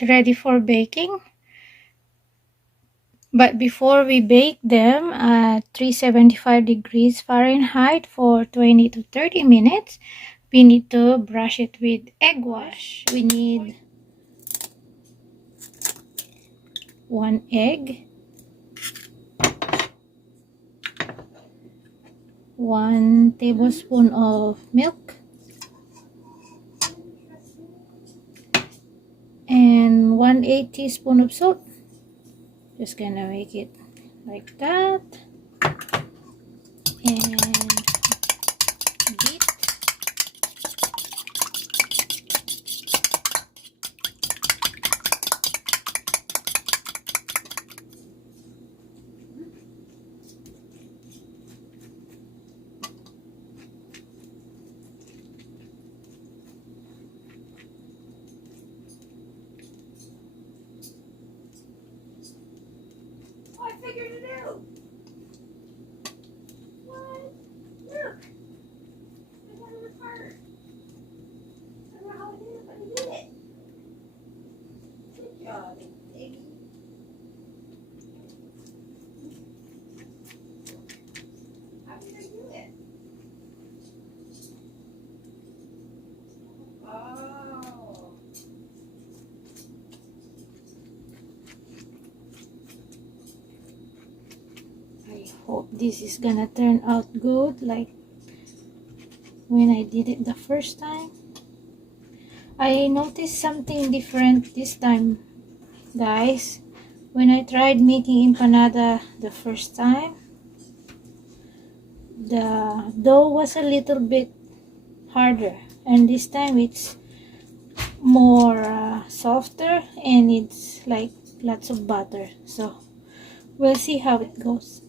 is ready for baking. But before we bake them at 375 degrees Fahrenheit for 20 to 30 minutes, we need to brush it with egg wash. We need 1 egg, 1 tablespoon of milk, and 1/8 teaspoon of salt. Just gonna make it like that and beat. I figured it out. What? Look. I got it apart. I don't know how I did it, but I did it. Good job, baby. How did I do it? Oh. I hope this is gonna turn out good like when I did it the first time. I noticed something different this time, guys. When I tried making empanada the first time, the dough was a little bit harder, and this time it's more softer and it's like lots of butter. So we'll see how it goes.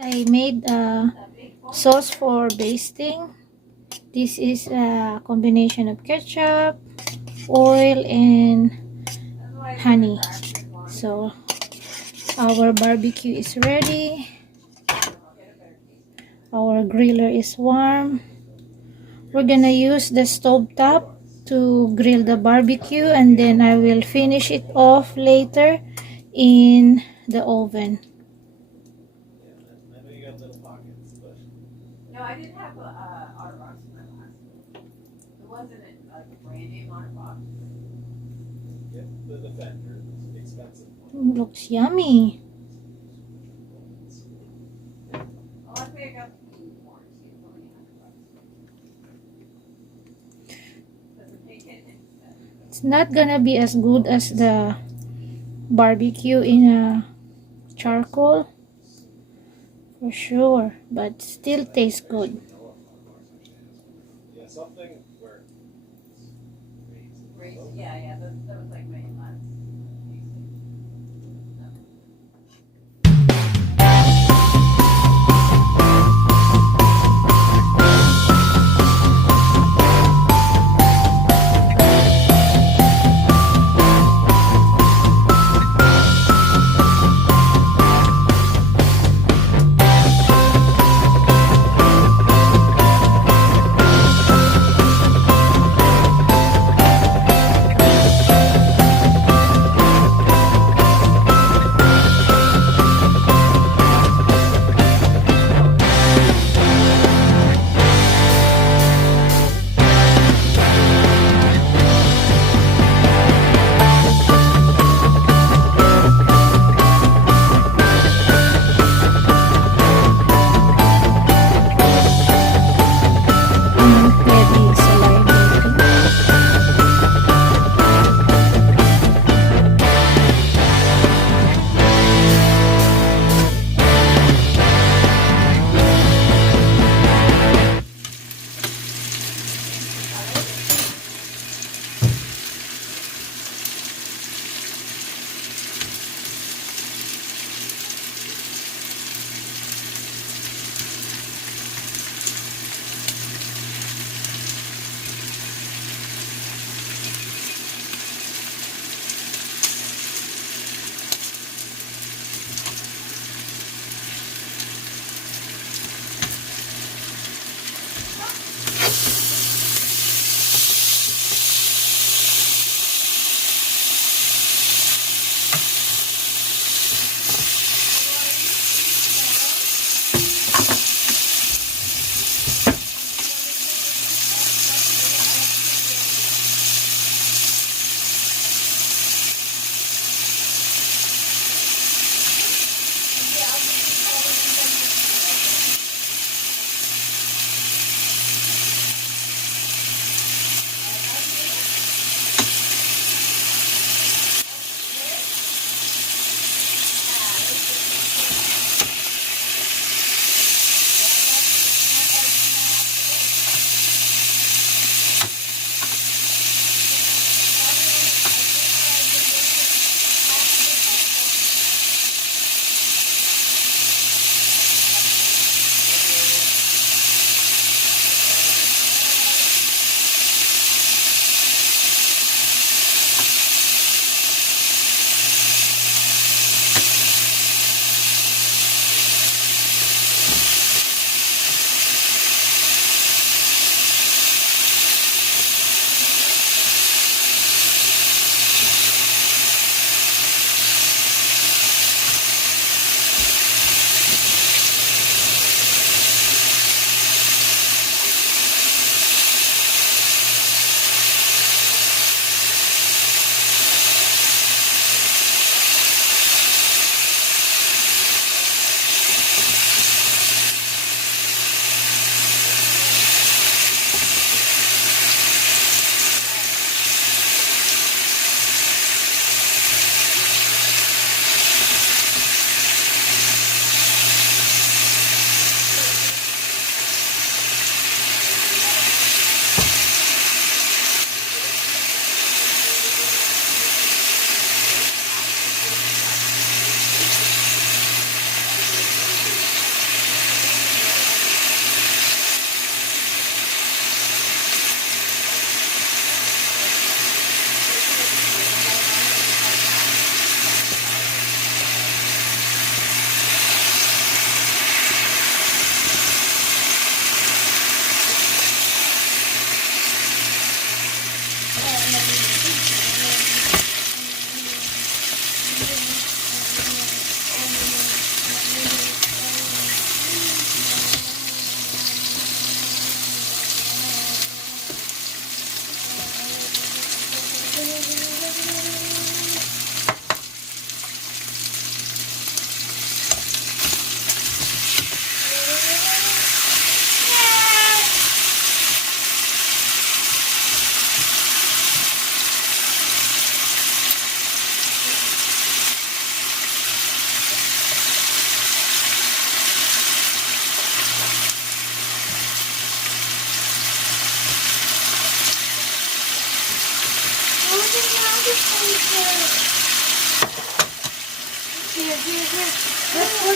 I made a sauce for basting. This is a combination of ketchup, oil, and honey. So our barbecue is ready. Our griller is warm. We're gonna use the stove top to grill the barbecue, and then I will finish it off later in the oven. No, I didn't have Otterbox in my last one. It wasn't like a brand name Otterbox. Yeah, the Defender, the expensive one. Looks yummy. Oh, I think I got the warranty. It's only $100. Doesn't make it expensive. It's not gonna be as good as the barbecue in a charcoal for sure, but still tastes good. Yeah, something where Great. Yeah, that was like my last.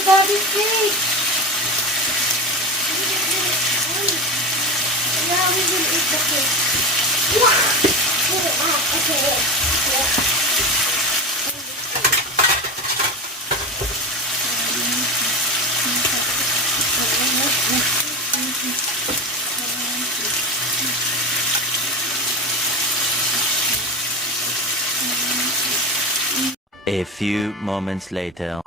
Bobby cake. Yeah, we will eat the cake. Yeah. Okay. A few moments later.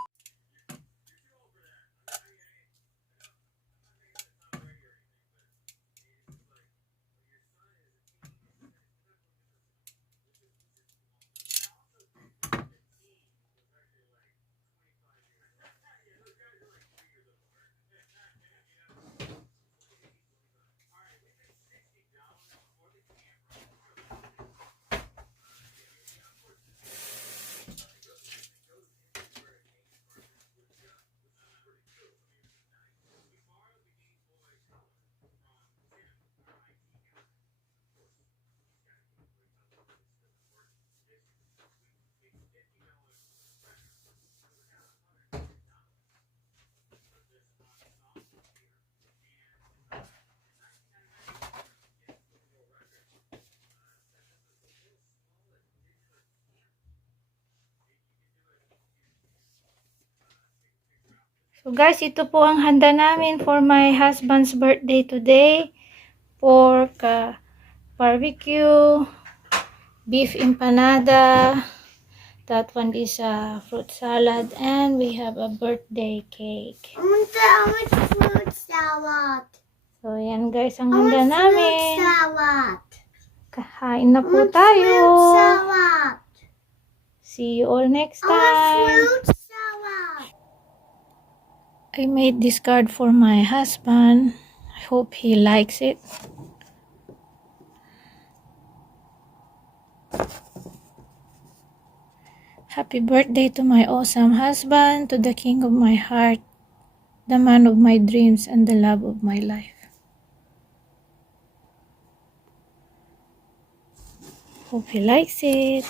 So guys, ito po ang handa namin for my husband's birthday today. Pork, barbecue, beef empanada. That one is a fruit salad, and we have a birthday cake. I want fruit salad. So yan guys ang I want handa fruit namin. salad. Kahain na I po want tayo. fruit salad. See you all next I want time. fruit salad. I made this card for my husband. I hope he likes it. Happy birthday to my awesome husband, to the king of my heart, the man of my dreams, and the love of my life. Hope he likes it.